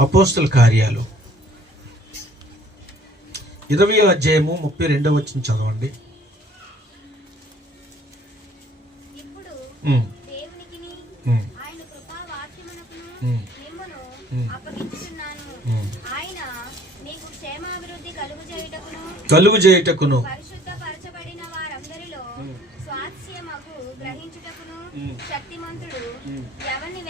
అపోస్తల కార్యాలు 20వ అధ్యాయము 32వ వచనం చదవండి. ఇప్పుడు దేవునికిని ఆయన కృపా వాక్యమునకును మిమ్మును అప్పగించుచున్నాను. ఆయన నీకు క్షేమాభివృద్ధి కలుగుచేయుటకును పరిశుద్ధపరచబడిన వారందరిలో స్వాస్థ్యమగు గ్రహించుటకును శక్తిమంతుడు ఎవరిని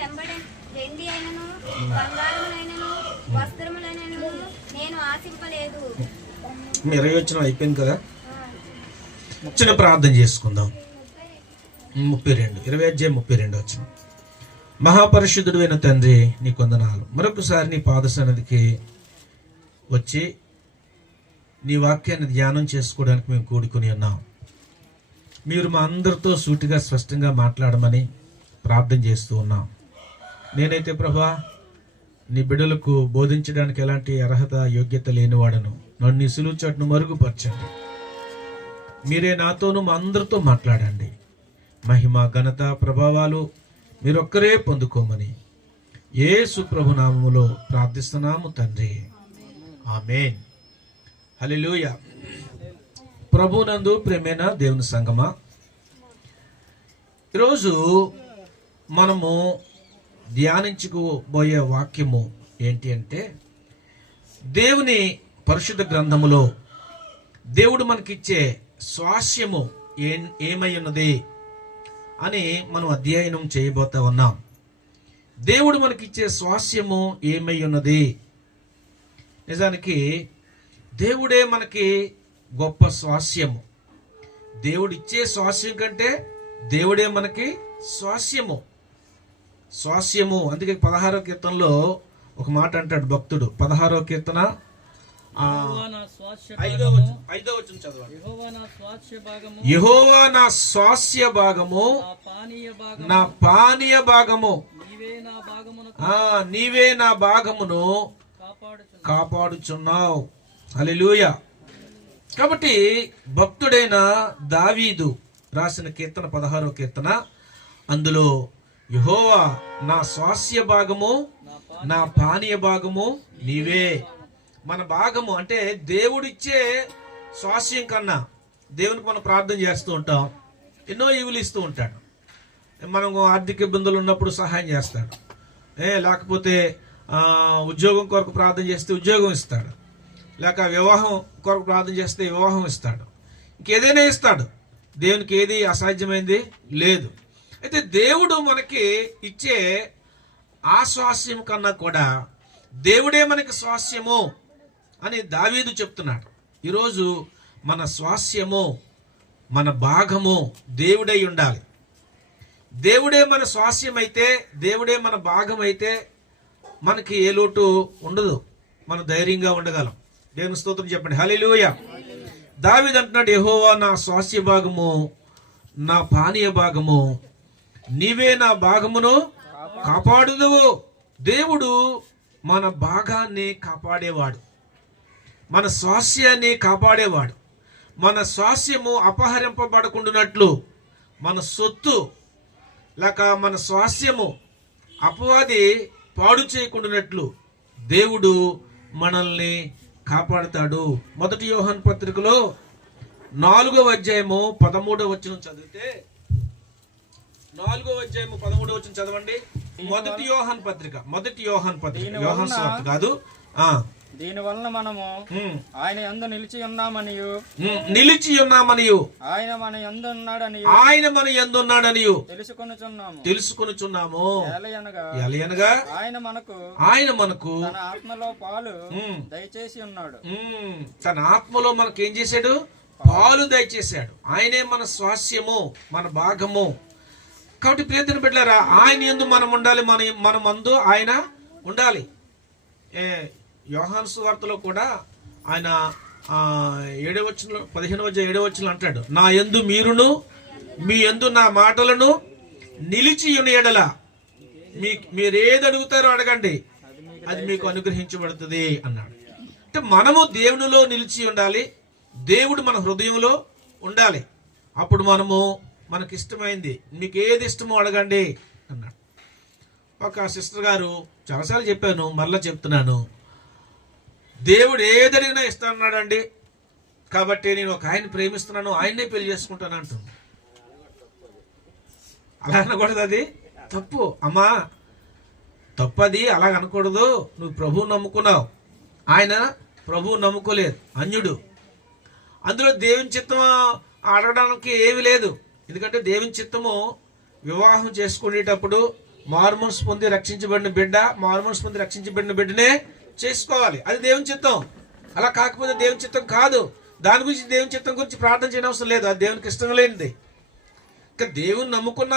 వెండి అయినను బంగారములైనను వస్త్రములైనను నేను ఆశింపలేదు. 20వ వచనం అయిపోయింది కదా, చిన్న ప్రార్థన చేసుకుందాం. 20వ అధ్యాయం 32వ వచనం. మహాపరిశుద్ధుడైన తండ్రి, నీ కొందనాలు. మరొకసారి నీ పాద సన్నిధికి వచ్చి నీ వాక్యాన్ని ధ్యానం చేసుకోవడానికి మేము కూడుకుని ఉన్నాం. మీరు మా అందరితో సూటిగా స్పష్టంగా మాట్లాడమని ప్రార్థన చేస్తూ ఉన్నాం. నేనైతే ప్రభా నీ బిడ్డలకు బోధించడానికి ఎలాంటి అర్హత యోగ్యత లేనివాడను. నన్ను నీ సులువు చాటును మరుగుపరచండి. మీరే నాతోనూ మా అందరితో మాట్లాడండి. మహిమ ఘనత ప్రభావాలు మీరొక్కరే పొందుకోమని యేసు ప్రభు నామములో ప్రార్థిస్తున్నాము తండ్రి, ఆమేన్. హల్లెలూయా. ప్రభునందు ప్రేమైన దేవుని సంగమా, ఈరోజు మనము ధ్యానించుకోబోయే వాక్యము ఏంటి అంటే, దేవుని పరిశుద్ధ గ్రంథములో దేవుడు మనకిచ్చే స్వాస్యము ఏమై ఉన్నది అని మనం అధ్యయనం చేయబోతా ఉన్నాం. దేవుడు మనకిచ్చే స్వాస్యము ఏమై ఉన్నది? నిజానికి దేవుడే మనకి గొప్ప స్వాస్యము. దేవుడిచ్చే స్వాస్యం కంటే దేవుడే మనకి స్వాస్యము. అందుకే 16వ కీర్తనలో ఒక మాట అంటాడు భక్తుడు. 16వ కీర్తన 5వ వచనం చదవండి. యెహోవా నా స్వాస్య భాగము, నా పానీయ భాగము, నీవే నా భాగమును కాపాడుచున్నావు. హల్లెలూయా. కాబట్టి భక్తుడైన దావీదు రాసిన కీర్తన 16వ కీర్తన, అందులో యెహోవా నా స్వాస్య భాగము, నా పానీయ భాగము నీవే. మన భాగము అంటే దేవుడిచ్చే స్వాస్యం కన్నా దేవునికి మనం ప్రార్థన చేస్తూ ఉంటాం. ఎన్నో ఈవులు ఇస్తూ ఉంటాడు. మనం ఆర్థిక ఇబ్బందులు ఉన్నప్పుడు సహాయం చేస్తాడు. లేకపోతే ఉద్యోగం కొరకు ప్రార్థన చేస్తే ఉద్యోగం ఇస్తాడు. లేక వివాహం కొరకు ప్రార్థన చేస్తే వివాహం ఇస్తాడు. ఇంకేదైనా ఇస్తాడు. దేవునికి ఏది అసాధ్యమైంది లేదు. అయితే దేవుడు మనకి ఇచ్చే ఆ స్వాస్యం కన్నా కూడా దేవుడే మనకి స్వాస్యము అని దావీదు చెప్తున్నాడు. ఈరోజు మన స్వాస్యము, మన భాగము దేవుడై ఉండాలి. దేవుడే మన స్వాస్యం అయితే, దేవుడే మన భాగం అయితే మనకి ఏ లోటు ఉండదు. మనం ధైర్యంగా ఉండగలం. దేవుని స్తోత్రం చెప్పండి. హల్లెలూయా. దావీదు అంటున్నాడు, యెహోవా నా స్వాస్య భాగము, నా పానీయ భాగము, నీవే నా భాగమును కాపాడుదువు. దేవుడు మన భాగాన్ని కాపాడేవాడు, మన స్వాస్యాన్ని కాపాడేవాడు. మన స్వాస్యము అపహరింపబడకుండానట్లు, మన సొత్తు లేక మన స్వాస్యము అపవాది పాడు చేయకుండానట్లు దేవుడు మనల్ని కాపాడుతాడు. 1 యోహాను పత్రికలో 4వ అధ్యాయము 13వ వచనం చదివితే, 4వ అధ్యాయము 13వ వచనం చదవండి. 1 యోహాను పత్రిక యోహాను సువార్త కాదు. దీని వలన మనము ఆయన యందు నిలిచి ఉన్నామనియు ఆయన మన యందు ఉన్నాడనియు తెలుసుకొనుచున్నాము. ఎలయనగా ఆయన మనకు తన ఆత్మలో పాలు దయచేసి ఉన్నాడు. తన ఆత్మలో మనకు ఏం చేశాడు? పాలు దయచేశాడు. ఆయనే మన స్వాస్యము, మన భాగము. కాబట్టి ప్రియతమ బిడ్డలారా, ఆయన యందు మనం ఉండాలి, మన మందు ఆయన ఉండాలి. యోహాను సువార్తలో కూడా ఆయన 7వ వచనంలో 15వ అధ్యాయం 7వ వచనంలో అంటాడు, నా యందు మీరును మీ యందు నా మాటలను నిలిచి ఉన్న యెడల మీరేది అడుగుతారో అడగండి, అది మీకు అనుగ్రహించబడుతుంది అన్నాడు. అంటే మనము దేవునిలో నిలిచి ఉండాలి, దేవుడు మన హృదయంలో ఉండాలి. అప్పుడు మనము మనకి ఇష్టమైంది, మీకు ఏది ఇష్టమో అడగండి అన్నాడు. ఒక సిస్టర్ గారు చాలాసార్లు చెప్పాను, మరలా చెప్తున్నాను, దేవుడు ఏదడిగినా ఇస్తానన్నాడండి, కాబట్టి నేను ఒక ఆయన ప్రేమిస్తున్నాను, ఆయన్నే పెళ్లి చేసుకుంటాను అంటుంది. అలా అనకూడదు, అది తప్పు అమ్మా, తప్పది, అలాగ అనకూడదు. నువ్వు ప్రభువు నమ్ముకున్నావు, ఆయన ప్రభువు నమ్ముకోలేదు, అన్యుడు. అందులో దేవుని చిత్తం అడగడానికి ఏమీ లేదు. ఎందుకంటే దేవుని చిత్తము వివాహం చేసుకునేటప్పుడు మారుమనసు పొంది రక్షించబడిన బిడ్డ, మారుమనసు పొంది రక్షించబడిన బిడ్డనే చేసుకోవాలి, అది దేవుని చిత్తం. అలా కాకపోతే దేవుని చిత్తం కాదు. దాని గురించి దేవుని చిత్తం గురించి ప్రార్థన చేయడం అవసరం లేదు, అది దేవునికి ఇష్టం లేనిది. ఇంకా దేవుని నమ్ముకున్న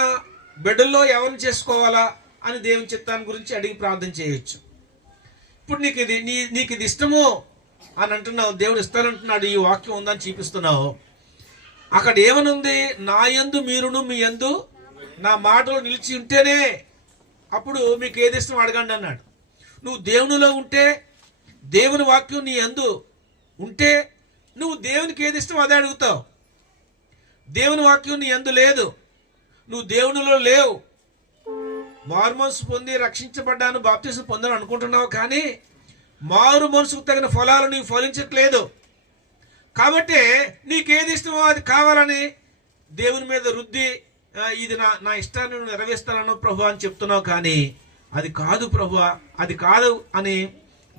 బిడ్డల్లో ఎవరిని చేసుకోవాలా అని దేవుని చిత్తాన్ని గురించి అడిగి ప్రార్థన చేయొచ్చు. ఇప్పుడు నీకు ఇది ఇష్టము అని అంటున్నావు, దేవుడు ఇస్తానంటున్నాడు, ఈ వాక్యం ఉందని చూపిస్తున్నావు. అక్కడ ఏమనుంది? నా యందు మీరును మీ యందు నా మాటలు నిలిచి ఉంటేనే అప్పుడు మీకు ఏది ఇష్టం అడగండి అన్నాడు. నువ్వు దేవునిలో ఉంటే, దేవుని వాక్యం నీ యందు ఉంటే నువ్వు దేవునికి ఏది ఇష్టం అదే అడుగుతావు. దేవుని వాక్యం నీ యందు లేదు, నువ్వు దేవునిలో లేవు, మారు మనసు పొంది రక్షించబడ్డాను, బాప్తిసం పొందాను అనుకుంటున్నావు, కానీ మారు మనసుకు తగిన ఫలాలు నీవు ఫలించట్లేదు. కాబట్టి నీకేది ఇష్టమో అది కావాలని దేవుని మీద రుద్ది ఇది నా ఇష్టాన్ని నేను నెరవేరుస్తాను ప్రభు అని చెప్తున్నావు, కానీ అది కాదు ప్రభు, అది కాదు అని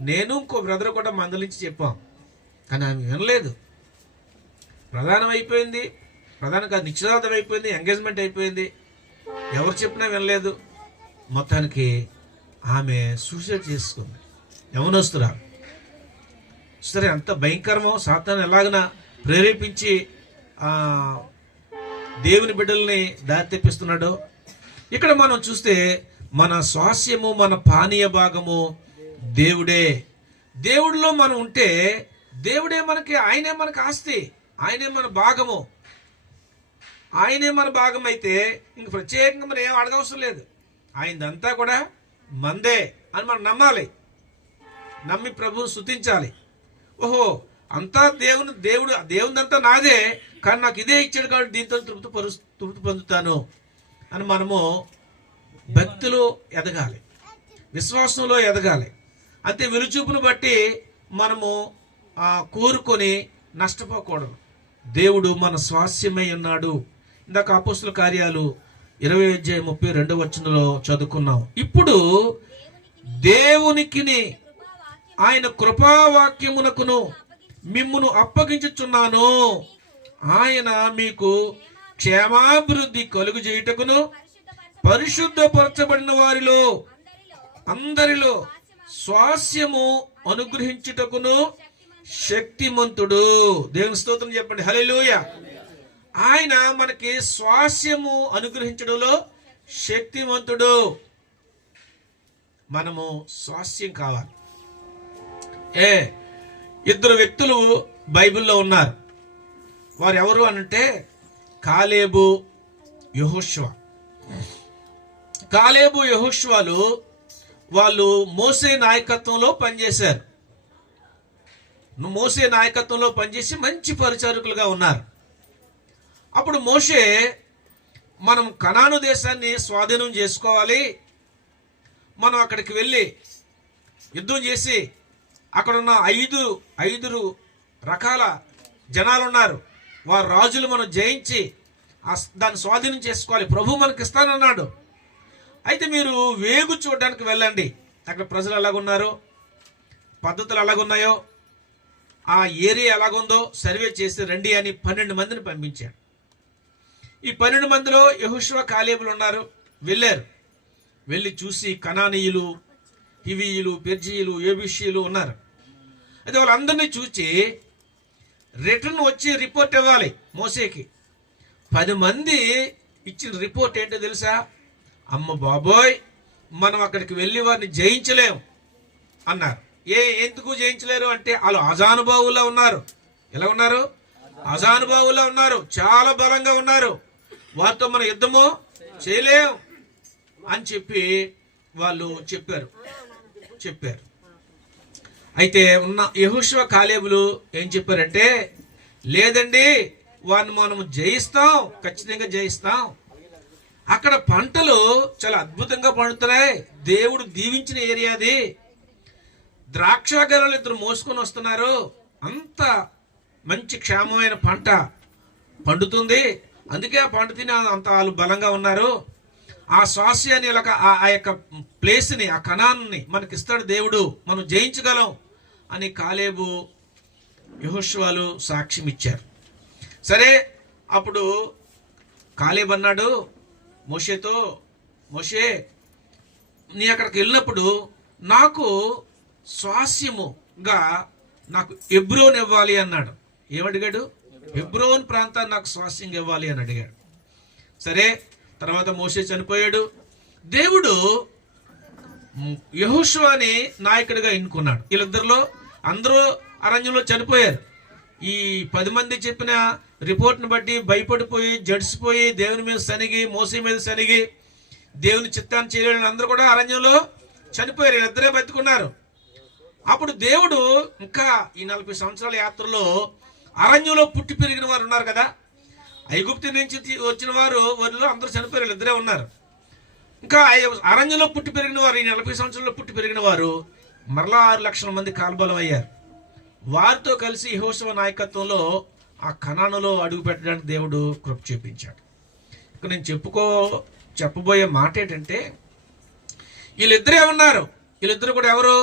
నేను ఇంకో బ్రదర్ కూడా మందలించి చెప్పాం, కానీ ఆమె వినలేదు. ప్రధానం అయిపోయింది, ప్రధానం కాదు, నిశ్చితార్థం అయిపోయింది, ఎంగేజ్మెంట్ అయిపోయింది, ఎవరు చెప్పినా వినలేదు. మొత్తానికి ఆమె సూసైడ్ చేసుకుంది. యవనస్తురా, సరే అంత భయంకరమో, సాతాను ఎలాగైనా ప్రేరేపించి దేవుని బిడ్డల్ని దారి తెప్పిస్తున్నాడో. ఇక్కడ మనం చూస్తే మన స్వాస్యము, మన పానీయ భాగము దేవుడే. దేవుడిలో మనం ఉంటే దేవుడే మనకి, ఆయనే మనకి ఆస్తి, ఆయనే మన భాగము. ఆయనే మన భాగం అయితే ఇంక ప్రత్యేకంగా మనం ఏం అడగవసరం లేదు, ఆయనదంతా కూడా మందే అని మనం నమ్మాలి, నమ్మి ప్రభువుని స్తుతించాలి. ఓహో అంతా దేవునిదంతా నాదే, కానీ నాకు ఇదే ఇచ్చాడు కాబట్టి దీంతో తృప్తి పొందుతాను అని మనము భక్తిలో ఎదగాలి, విశ్వాసంలో ఎదగాలి. అంతే వెలుచూపును బట్టి మనము కోరుకొని నష్టపోకూడదు. దేవుడు మన స్వాస్యమై ఉన్నాడు. ఇందాక అపోస్తుల కార్యాలు 20:32 చదువుకున్నాం. ఇప్పుడు దేవునికిని ఆయన కృపావాక్యమునకును మిమ్మును అప్పగించుచున్నాను, ఆయన మీకు క్షేమాభివృద్ధి కలుగు చేయుటకును పరిశుద్ధపరచబడిన వారిలో అందరిలో స్వాస్యము అనుగ్రహించుటకును శక్తిమంతుడు. దేవుని స్తోత్రం చెప్పండి, హల్లెలూయా. ఆయన మనకి స్వాస్యము అనుగ్రహించడంలో శక్తిమంతుడు. మనము స్వాస్యం కావాలి. ఇద్దరు వ్యక్తులు బైబిల్లో ఉన్నారు. వారు ఎవరు అనంటే కాలేబు, యెహోషువ. కాలేబు, యెహోషువలు వాళ్ళు మోసే నాయకత్వంలో పనిచేశారు. మోసే నాయకత్వంలో పనిచేసి మంచి పరిచారకులుగా ఉన్నారు. అప్పుడు మోషే మనం కనాను దేశాన్ని స్వాధీనం చేసుకోవాలి, మనం అక్కడికి వెళ్ళి యుద్ధం చేసి అక్కడున్న ఐదు రకాల జనాలు ఉన్నారు, వారు రాజులు మనం జయించి దాన్ని స్వాధీనం చేసుకోవాలి, ప్రభు మనకి ఇస్తానన్నాడు. అయితే మీరు వేగు చూడడానికి వెళ్ళండి, అక్కడ ప్రజలు ఎలాగున్నారో, పద్ధతులు ఎలాగున్నాయో, ఆ ఏరియా ఎలాగుందో సర్వే చేసి రండి అని 12 మందిని పంపించాడు. ఈ 12 మందిలో యెహోషువ, కాలేబులు ఉన్నారు. వెళ్ళారు, వెళ్ళి చూసి కనానీయులు, హివీయులు, పెర్జీయులు, ఏబుషీయులు ఉన్నారు. అయితే వాళ్ళందరినీ చూసి రిటర్న్ వచ్చి రిపోర్ట్ ఇవ్వాలి మోసేకి. 10 మంది ఇచ్చిన రిపోర్ట్ ఏంటో తెలుసా? అమ్మ బాబోయ్, మనం అక్కడికి వెళ్ళి వారిని జయించలేం అన్నారు. ఎందుకు జయించలేరు అంటే వాళ్ళు అజానుభావుల్లో ఉన్నారు. ఎలా ఉన్నారు? అజానుభావుల్లో ఉన్నారు, చాలా బలంగా ఉన్నారు, వారితో మన యుద్ధము చేయలేం అని చెప్పి వాళ్ళు చెప్పారు. అయితే ఉన్న యెహోషువ, కాలేబులు ఏం చెప్పారంటే, లేదండి వారిని మనం జయిస్తాం, ఖచ్చితంగా జయిస్తాం. అక్కడ పంటలు చాలా అద్భుతంగా పండుతున్నాయి. దేవుడు దీవించిన ఏరియా అది. ద్రాక్ష గెలలు ఇద్దరు మోసుకొని వస్తున్నారు. అంత మంచి క్షేమమైన పంట పండుతుంది. అందుకే ఆ పంట తిని అంత వాళ్ళు బలంగా ఉన్నారు. ఆ స్వాస్యాన్ని ఆ యొక్క ప్లేస్ని, ఆ కణాన్ని మనకిస్తాడు దేవుడు, మనం జయించగలం అని కాలేబు యెహోషువలు సాక్ష్యం ఇచ్చారు. సరే, అప్పుడు కాలేబు అన్నాడు మోషేతో, మోషే నీ అక్కడికి వెళ్ళినప్పుడు నాకు స్వాస్యముగా నాకు హెబ్రోన్ ఇవ్వాలి అన్నాడు. ఏమడిగాడు? హెబ్రోన్ ప్రాంతాన్ని నాకు స్వాస్యంగా ఇవ్వాలి అని అడిగాడు. సరే, తర్వాత మోషే చనిపోయాడు. దేవుడు యెహోషువని నాయకుడిగా ఎన్నుకున్నాడు. వీళ్ళిద్దరిలో అందరూ అరణ్యంలో చనిపోయారు. ఈ 10 మంది చెప్పిన రిపోర్ట్ని బట్టి భయపడిపోయి, జడిసిపోయి, దేవుని మీద సనిగి, మోసే మీద సనిగి, దేవుని చిత్తాన్ని చేయలేని అందరూ కూడా అరణ్యంలో చనిపోయారు. వీళ్ళిద్దరే బతుకున్నారు. అప్పుడు దేవుడు ఇంకా ఈ 40 సంవత్సరాల యాత్రలో అరణ్యంలో పుట్టి పెరిగిన వారు ఉన్నారు కదా, ఐగుప్తు నుంచి వచ్చిన వారు వారిలో అందరూ చనిపోయారు. వీళ్ళిద్దరే ఉన్నారు. ఇంకా అరణ్యంలో పుట్టి పెరిగిన వారు, ఈ 40 సంవత్సరాల్లో పుట్టి పెరిగిన వారు మరలా 6 లక్షల మంది కాల్బలం అయ్యారు. వారితో కలిసి యెహోషువ నాయకత్వంలో ఆ కనానులో అడుగు పెట్టడానికి దేవుడు కృప చూపించాడు. ఇక నేను చెప్పబోయే మాట ఏంటంటే, వీళ్ళిద్దరే ఉన్నారు. వీళ్ళిద్దరు కూడా ఎవరు?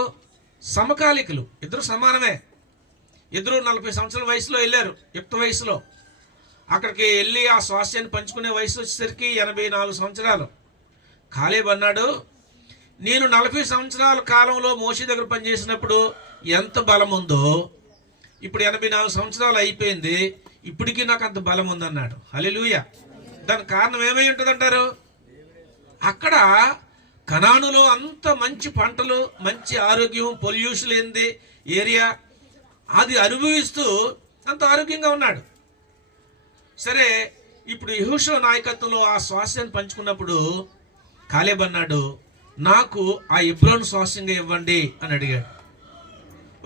సమకాలికులు. ఇద్దరు సమానమే. ఇద్దరు 40 సంవత్సరాల వయసులో వెళ్ళారు, యుక్త వయసులో. అక్కడికి వెళ్ళి ఆ స్వాస్థ్యాన్ని పంచుకునే వయసు వచ్చేసరికి 84 సంవత్సరాలు. కాలేబు అన్నాడు, నేను 40 సంవత్సరాల కాలంలో మోషే దగ్గర పనిచేసినప్పుడు ఎంత బలం ఉందో, ఇప్పుడు 84 సంవత్సరాలు అయిపోయింది, ఇప్పటికీ నాకు అంత బలం ఉందన్నాడు. హల్లెలూయా. దానికి కారణం ఏమై ఉంటుందంటారు? అక్కడ కనానులో అంత మంచి పంటలు, మంచి ఆరోగ్యం, పొల్యూషన్ లేనిది ఏరియా, అది అనుభవిస్తూ అంత ఆరోగ్యంగా ఉన్నాడు. సరే, ఇప్పుడు యెహోషువ నాయకత్వంలో ఆ స్వాస్యాన్ని పంచుకున్నప్పుడు కాలేబు అన్నాడు, నాకు ఆ హెబ్రోను స్వాస్యంగా ఇవ్వండి అని అడిగాడు.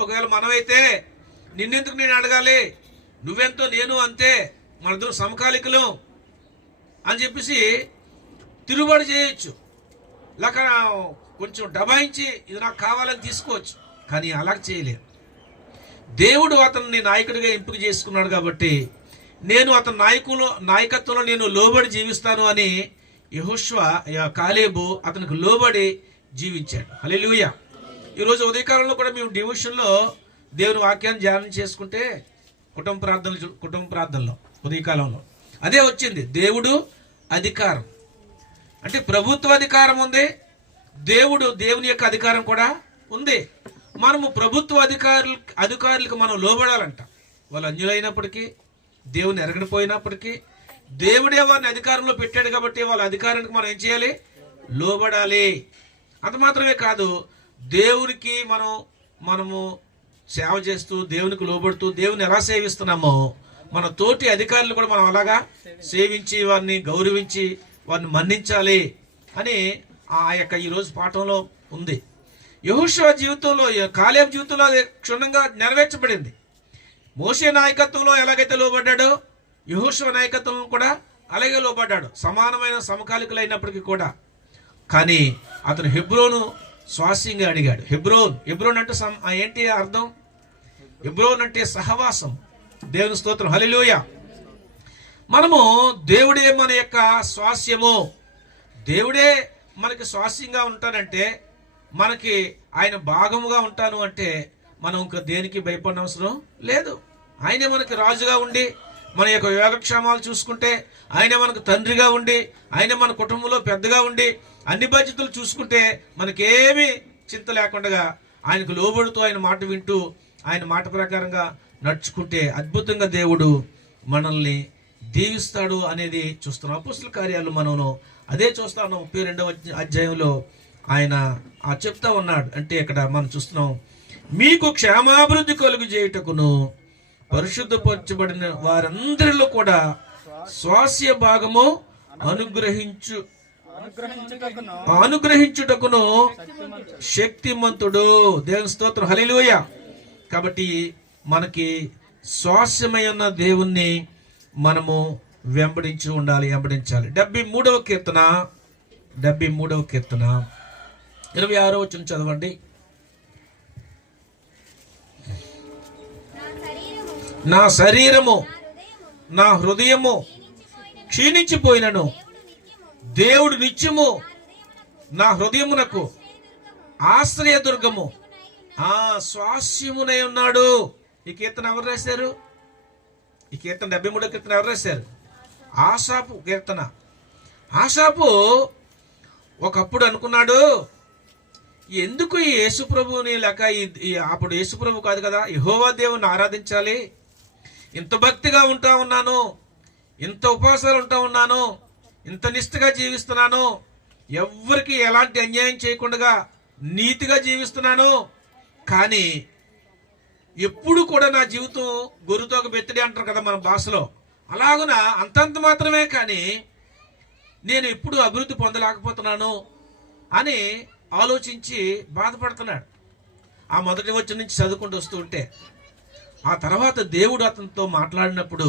ఒకవేళ మనమైతే నిన్నెందుకు నేను అడగాలి, నువ్వెంతో నేను అంతే, మనిద్దరం సమకాలికులు అని చెప్పేసి తిరుగుబాటు చేయొచ్చు, లేక కొంచెం డబాయించి ఇది నాకు కావాలని తీసుకోవచ్చు. కానీ అలా చేయలేదు. దేవుడు అతన్ని నాయకుడిగా ఎంపిక చేసుకున్నాడు కాబట్టి నేను అతని నాయకత్వంలో నేను లోబడి జీవిస్తాను అని యెహోషువ కాలేబు అతనికి లోబడి జీవించాడు. హల్లెలూయా. ఈరోజు ఉదయకాలంలో కూడా మేము డివోషన్లో దేవుని వాక్యాన్ని ధ్యానం చేసుకుంటే కుటుంబ ప్రార్థనలో ఉదయకాలంలో అదే వచ్చింది. దేవుడు అధికారం అంటే ప్రభుత్వ అధికారం ఉంది, దేవుని యొక్క అధికారం కూడా ఉంది. మనము ప్రభుత్వ అధికారులకు మనం లోబడాలంట. వాళ్ళు అన్యులైనప్పటికీ, దేవుని ఎరగడిపోయినప్పటికీ దేవుడే వారిని అధికారంలో పెట్టాడు కాబట్టి వాళ్ళ అధికారానికి మనం ఏం చేయాలి? లోబడాలి. అంత మాత్రమే కాదు, దేవునికి మనము సేవ చేస్తూ, దేవునికి లోబడుతూ, దేవుని ఎలా సేవిస్తున్నామో మన తోటి అధికారులు కూడా మనం అలాగా సేవించి, వారిని గౌరవించి, వారిని మన్నించాలి అని ఆ యొక్క ఈరోజు పాఠంలో ఉంది. యెహోషువ జీవితంలో, కాలేబు జీవితంలో అది క్షుణ్ణంగా నెరవేర్చబడింది. మోషే నాయకత్వంలో ఎలాగైతే లోబడ్డాడో యెహోషువ నాయకత్వం కూడా అలాగే లోబడ్డాడు, సమానమైన సమకాలికులైనప్పటికీ కూడా. కానీ అతను హెబ్రోను స్వాస్యంగా అడిగాడు. హెబ్రోన్ అంటే ఏంటి అర్థం? హెబ్రోన్ అంటే సహవాసం. దేవుని స్తోత్రం, హల్లెలూయా. మనము దేవుడే మన యొక్క స్వాస్యము, దేవుడే మనకి స్వాస్యంగా ఉంటానంటే, మనకి ఆయన భాగముగా ఉంటాను అంటే మనం ఇంకా దేనికి భయపడిన అవసరం లేదు. ఆయనే మనకి రాజుగా ఉండి మన యొక్క యోగక్షేమాలు చూసుకుంటే, ఆయన మనకు తండ్రిగా ఉండి, ఆయన మన కుటుంబంలో పెద్దగా ఉండి అన్ని బాధ్యతలు చూసుకుంటే మనకేమీ చింత లేకుండా ఆయనకు లోబడుతూ, ఆయన మాట వింటూ, ఆయన మాట ప్రకారంగా నడుచుకుంటే అద్భుతంగా దేవుడు మనల్ని దీవిస్తాడు అనేది చూస్తున్నాం. అపోస్తల కార్యాలు మనం అదే చూస్తాం. 32వ అధ్యాయంలో ఆయన చెప్తా ఉన్నాడు. అంటే ఇక్కడ మనం చూస్తున్నాం, మీకు క్షేమాభివృద్ధి కలుగు చేయుటకును పరిశుద్ధపరచబడిన వారందరిలో కూడా స్వాస్య భాగము అనుగ్రహించుటకును శక్తిమంతుడు. దేవుని స్తోత్రం, హల్లెలూయా. కాబట్టి మనకి స్వాస్యమై ఉన్న దేవుణ్ణి మనము వెంబడించి ఉండాలి, వెంబడించాలి. 73వ కీర్తన 26వ వచనం చదవండి. నా నా శరీరము శరీరము నా నా హృదయము హృదయము క్షీణించిపోయినను క్షీణించిపోయినను దేవుడు నిత్యము నా హృదయమునకు నా హృదయమునకు ఆశ్రయదుర్గము స్వాస్యమునై ఉన్నాడు. ఈ కీర్తన ఎవరు రాశారు? ఈ కీర్తన 73వ కీర్తన ఎవరు రాశారు? ఆసాపు కీర్తన. ఆసాపు ఒకప్పుడు అనుకున్నాడు, ఎందుకు ఈ యేసుప్రభుని లేక అప్పుడు యేసుప్రభు కాదు కదా, యెహోవా దేవుని ఆరాధించాలి, ఇంత భక్తిగా ఉంటా ఉన్నాను, ఇంత ఉపవాసాలు ఉంటా ఉన్నాను, ఇంత నిష్ఠగా జీవిస్తున్నాను, ఎవ్వరికి ఎలాంటి అన్యాయం చేయకుండా నీతిగా జీవిస్తున్నాను, కానీ ఎప్పుడు కూడా నా జీవితం గొర్రెతోక బెత్తడి అంటారు కదా మన భాషలో, అలాగున అంతంత మాత్రమే, కానీ నేను ఎప్పుడు అభివృద్ధి పొందలేకపోతున్నాను అని ఆలోచించి బాధపడుతున్నాడు. ఆ మొదటి వచనం నుంచి చదువుకుంటూ వస్తూ ఉంటే, ఆ తర్వాత దేవుడు అతనితో మాట్లాడినప్పుడు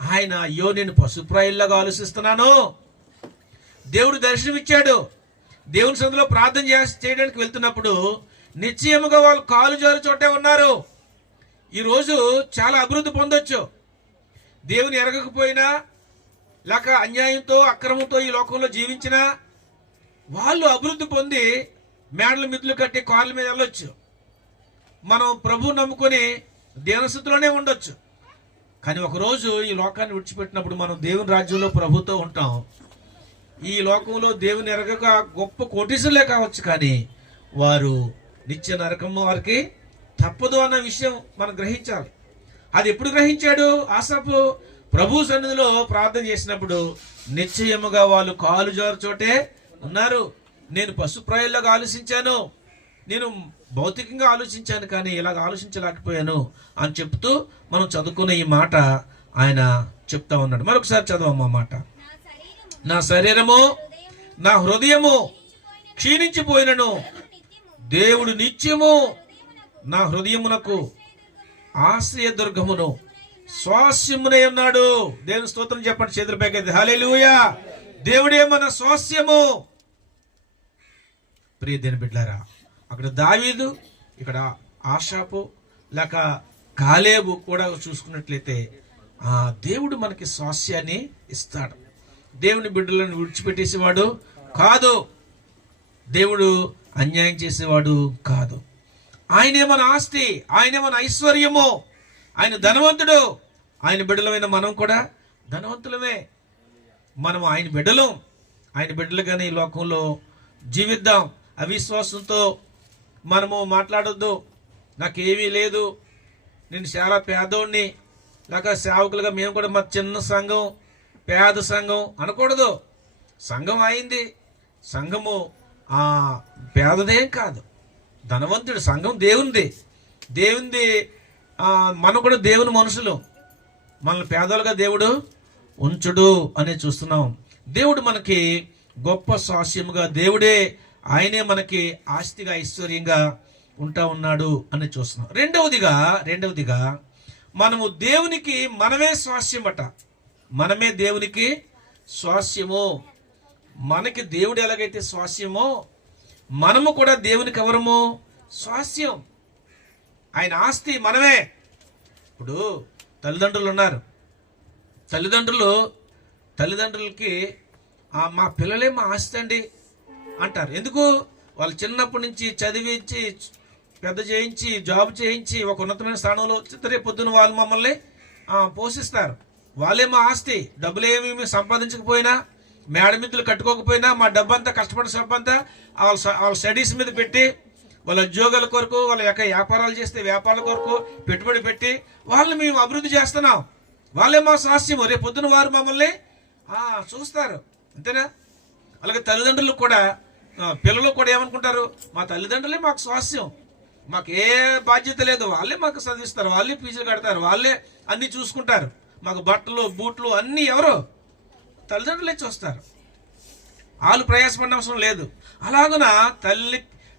ఆయన, అయ్యో నేను పశుప్రాయుల్లాగా ఆలోచిస్తున్నాను. దేవుడు దర్శనమిచ్చాడు. దేవుని సన్నిధిలో ప్రార్థన చేయడానికి వెళ్తున్నప్పుడు నిశ్చయముగా వాళ్ళు కాలు జారు చోటే ఉన్నారు. ఈరోజు చాలా అభివృద్ధి పొందొచ్చు. దేవుని ఎరగకపోయినా లేక అన్యాయంతో అక్రమంతో ఈ లోకంలో జీవించినా వాళ్ళు అభివృద్ధి పొంది మేడల మిద్దులు కట్టి కార్ల మీద వెళ్ళొచ్చు. మనం ప్రభువు నమ్ముకొని దేవస్థితిలోనే ఉండొచ్చు. కానీ ఒకరోజు ఈ లోకాన్ని విడిచిపెట్టినప్పుడు మనం దేవుని రాజ్యంలో ప్రభుతో ఉంటాం. ఈ లోకంలో దేవుని ఎరగక గొప్ప కోటీసులే కావచ్చు, కానీ వారు నిత్య నరకం వారికి తప్పదు అన్న విషయం మనం గ్రహించాలి. అది ఎప్పుడు గ్రహించాడు? ఆసాపు ప్రభు సన్నిధిలో ప్రార్థన చేసినప్పుడు నిశ్చయముగా వాళ్ళు కాలు జారు చోటే ఉన్నారు. నేను పశుప్రాయుల్లాగా ఆలోచించాను, నేను భౌతికంగా ఆలోచించాను, కానీ ఇలాగ ఆలోచించలేకపోయాను అని చెప్తూ మనం చదువుకున్న ఈ మాట ఆయన చెప్తా ఉన్నాడు. మరొకసారి చదవమ్మా మాట. నా శరీరము నా హృదయము క్షీణించిపోయినను దేవుడు నిత్యము నా హృదయమునకు ఆశ్రయదుర్గమును స్వాస్యమునై ఉన్నాడు. దేవుని స్తోత్రం చెప్పండి, చేతుల పైకి. హల్లెలూయా. దేవుడే మన స్వాస్యము. ప్రియ దేవుని బిడ్డలారా, అక్కడ దావీదు, ఇక్కడ ఆషాపు లేక కాలేబు కూడా చూసుకున్నట్లయితే ఆ దేవుడు మనకి స్వాస్యాన్ని ఇస్తాడు. దేవుని బిడ్డలను విడిచిపెట్టేసేవాడు కాదు, దేవుడు అన్యాయం చేసేవాడు కాదు. ఆయనే మన ఆస్తి, ఆయనే మన ఐశ్వర్యము, ఆయన ధనవంతుడు. ఆయన బిడ్డలమైన మనం కూడా ధనవంతులమే. మనం ఆయన బిడ్డలం. ఆయన బిడ్డలుగానే ఈ లోకంలో జీవిద్దాం. అవిశ్వాసంతో మనము మాట్లాడొద్దు, నాకేమీ లేదు, నేను చాలా పేదోడిని, లేక సేవకులుగా మేము కూడా మా చిన్న సంఘం, పేద సంఘం అనకూడదు. సంఘం అయింది, సంఘము పేదదేం కాదు, ధనవంతుడు. సంఘం దేవునిది, దేవునిది. మనం కూడా దేవుని మనుషులు, మనల్ని పేదలుగా దేవుడు ఉంచుడు అని చూస్తున్నాం. దేవుడు మనకి గొప్ప స్వాస్యముగా, దేవుడే ఆయనే మనకి ఆస్తిగా ఐశ్వర్యంగా ఉంటా ఉన్నాడు అని చూస్తున్నాం. రెండవదిగా మనము దేవునికి మనమే స్వాస్యమట. మనమే దేవునికి స్వాస్యము. మనకి దేవుడు ఎలాగైతే స్వాస్యమో మనము కూడా దేవునికి ఎవరము? స్వాస్యం. ఆయన ఆస్తి మనమే. ఇప్పుడు తల్లిదండ్రులు ఉన్నారు. తల్లిదండ్రులకి మా పిల్లలే మా ఆస్తి అండి అంటారు. ఎందుకు? వాళ్ళు చిన్నప్పటి నుంచి చదివించి పెద్ద చేయించి జాబ్ చేయించి ఒక ఉన్నతమైన స్థానంలో రేపు పొద్దున వాళ్ళు మమ్మల్ని పోషిస్తారు. వాళ్ళే మా ఆస్తి. డబ్బులేమి సంపాదించకపోయినా, మేడమిద్దులు కట్టుకోకపోయినా, మా డబ్బంతా కష్టపడిన డబ్బంతా వాళ్ళ స్టడీస్ మీద పెట్టి, వాళ్ళ ఉద్యోగాల కొరకు, వాళ్ళ యొక్క వ్యాపారాలు చేస్తే వ్యాపారాల కొరకు పెట్టుబడి పెట్టి వాళ్ళని మేము అభివృద్ధి చేస్తున్నాం. వాళ్ళే మా స్వాస్యము. రేపు పొద్దున వారు మమ్మల్ని చూస్తారు. అంతేనా? అలాగే తల్లిదండ్రులు కూడా, పిల్లలు కూడా ఏమనుకుంటారు? మా తల్లిదండ్రులే మాకు స్వాస్యం, మాకు ఏ బాధ్యత లేదు, వాళ్ళే మాకు చదివిస్తారు, వాళ్ళే ఫీజులు కడతారు, వాళ్ళే అన్ని చూసుకుంటారు, మాకు బట్టలు బూట్లు అన్నీ ఎవరు? తల్లిదండ్రులే చూస్తారు. వాళ్ళు ప్రయాసపడిన అవసరం లేదు. అలాగున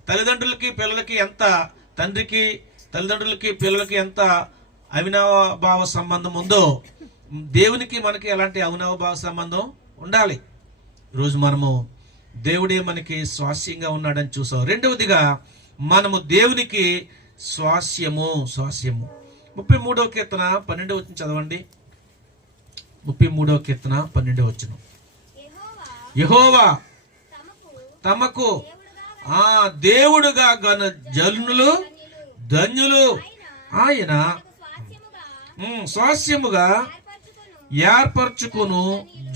తల్లిదండ్రులకి పిల్లలకి ఎంత, తండ్రికి తల్లిదండ్రులకి పిల్లలకి ఎంత అవినాభావ సంబంధం ఉందో దేవునికి మనకి ఎలాంటి అవినాభావ సంబంధం ఉండాలి. ఈరోజు మనము దేవుడే మనకి స్వాస్యంగా ఉన్నాడని చూసాం. రెండవదిగా మనము దేవునికి స్వాస్యము. 33వ కీర్తన 12వ వచనం చదవండి. 33వ కీర్తన 12వ వచనం. యెహోవా తమకు దేవుడుగా గన జనులు ధన్యులు, ఆయన స్వాస్యముగా ఏర్పరచుకును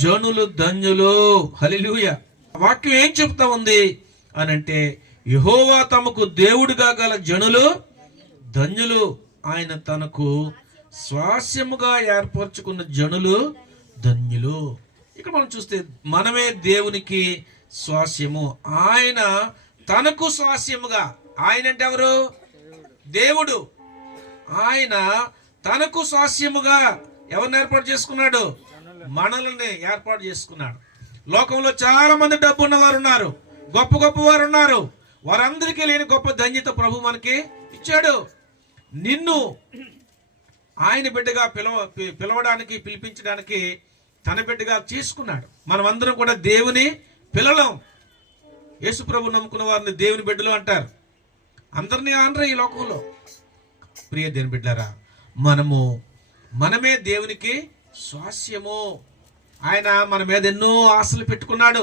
జనులు ధన్యులు. హల్లెలూయా. వాక్యం ఏం చెప్తా ఉంది అనంటే, యెహోవా తమకు దేవుడుగా గల జనులు ధన్యులు, ఆయన తనకు స్వాస్యముగా ఏర్పరచుకున్న జనులు ధన్యులు. ఇక్కడ మనం చూస్తే మనమే దేవునికి స్వాస్యము. ఆయన తనకు స్వాస్యముగా, ఆయన అంటే ఎవరు? దేవుడు. ఆయన తనకు స్వాస్యముగా ఎవరిని ఏర్పాటు చేసుకున్నాడు? మనల్ని ఏర్పాటు చేసుకున్నాడు. లోకంలో చాలా మంది డబ్బు ఉన్నవారు ఉన్నారు, గొప్ప గొప్ప వారు ఉన్నారు. వారందరికీ లేని గొప్ప ధన్యత ప్రభు మనకి ఇచ్చాడు. నిన్ను ఆయన బిడ్డగా పిలవడానికి, పిలిపించడానికి తన బిడ్డగా చేసుకున్నాడు. మనమందరం కూడా దేవుని పిల్లలం. యేసు ప్రభు నమ్ముకున్న వారిని దేవుని బిడ్డలు అంటారు. అందరినీ అనరు ఈ లోకంలో. ప్రియ దేవుని బిడ్డలారా, మనమే దేవునికి స్వాస్యము. ఆయన మన మీద ఎన్నో ఆశలు పెట్టుకున్నాడు.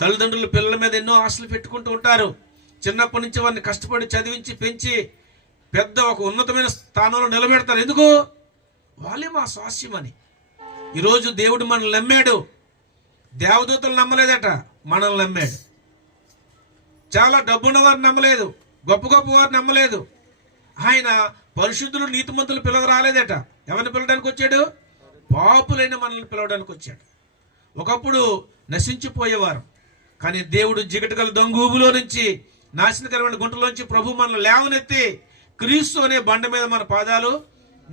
తల్లిదండ్రులు పిల్లల మీద ఎన్నో ఆశలు పెట్టుకుంటూ ఉంటారు. చిన్నప్పటి నుంచి వారిని కష్టపడి చదివించి పెంచి పెద్ద ఒక ఉన్నతమైన స్థానంలో నిలబెడతారు. ఎందుకు? వాళ్ళే మా స్వాస్యం అని. ఈరోజు దేవుడు మనల్ని నమ్మాడు. దేవదూతలు నమ్మలేదట, మనల్ని నమ్మాడు. చాలా డబ్బున్న వారు నమ్మలేదు, గొప్ప గొప్ప వారు నమ్మలేదు. ఆయన పరిశుద్ధులు నీతిమంతులు పిలవ రాలేదట. ఎవరిని పిలవడానికి వచ్చాడు? పాపులైన మనల్ని పిలవడానికి వచ్చాడు. ఒకప్పుడు నశించిపోయేవారు, కానీ దేవుడు జిగటగల దొంగూబులో నుంచి, నాశనకరమైన గుంటలోంచి ప్రభు మనల్ని లేవనెత్తి క్రీస్తు అనే బండ మీద మన పాదాలు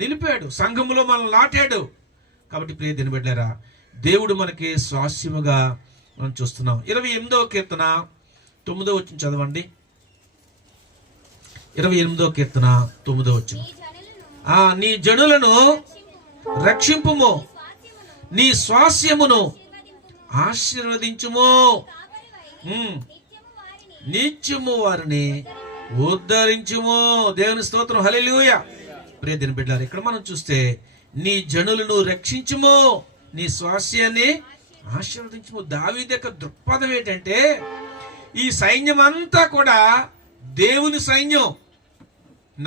నిలిపాడు. సంఘములో మనల్ని నాటాడు. కాబట్టి ప్రియ దేవుని బిడ్డలారా, దేవుడు మనకి స్వాస్యముగా మనం చూస్తున్నాం. 28వ కీర్తన 9వ వచనం చదవండి. 28వ కీర్తన 9వ వచనం. నీ జనులను రక్షింపుము, నీ స్వాస్యమును ఆశీర్వదించుము, నిత్యము వారిని ఉద్ధరించుము. దేవుని స్తోత్రం. హల్లెలూయా. ప్రియ దేవుని బిడ్డలారా, ఇక్కడ మనం చూస్తే నీ జనులను రక్షించుము, నీ స్వాస్యాన్ని ఆశీర్వదించుము. దావీదు యొక్క దృక్పథం ఏంటంటే, ఈ సైన్యం అంతా కూడా దేవుని సైన్యం.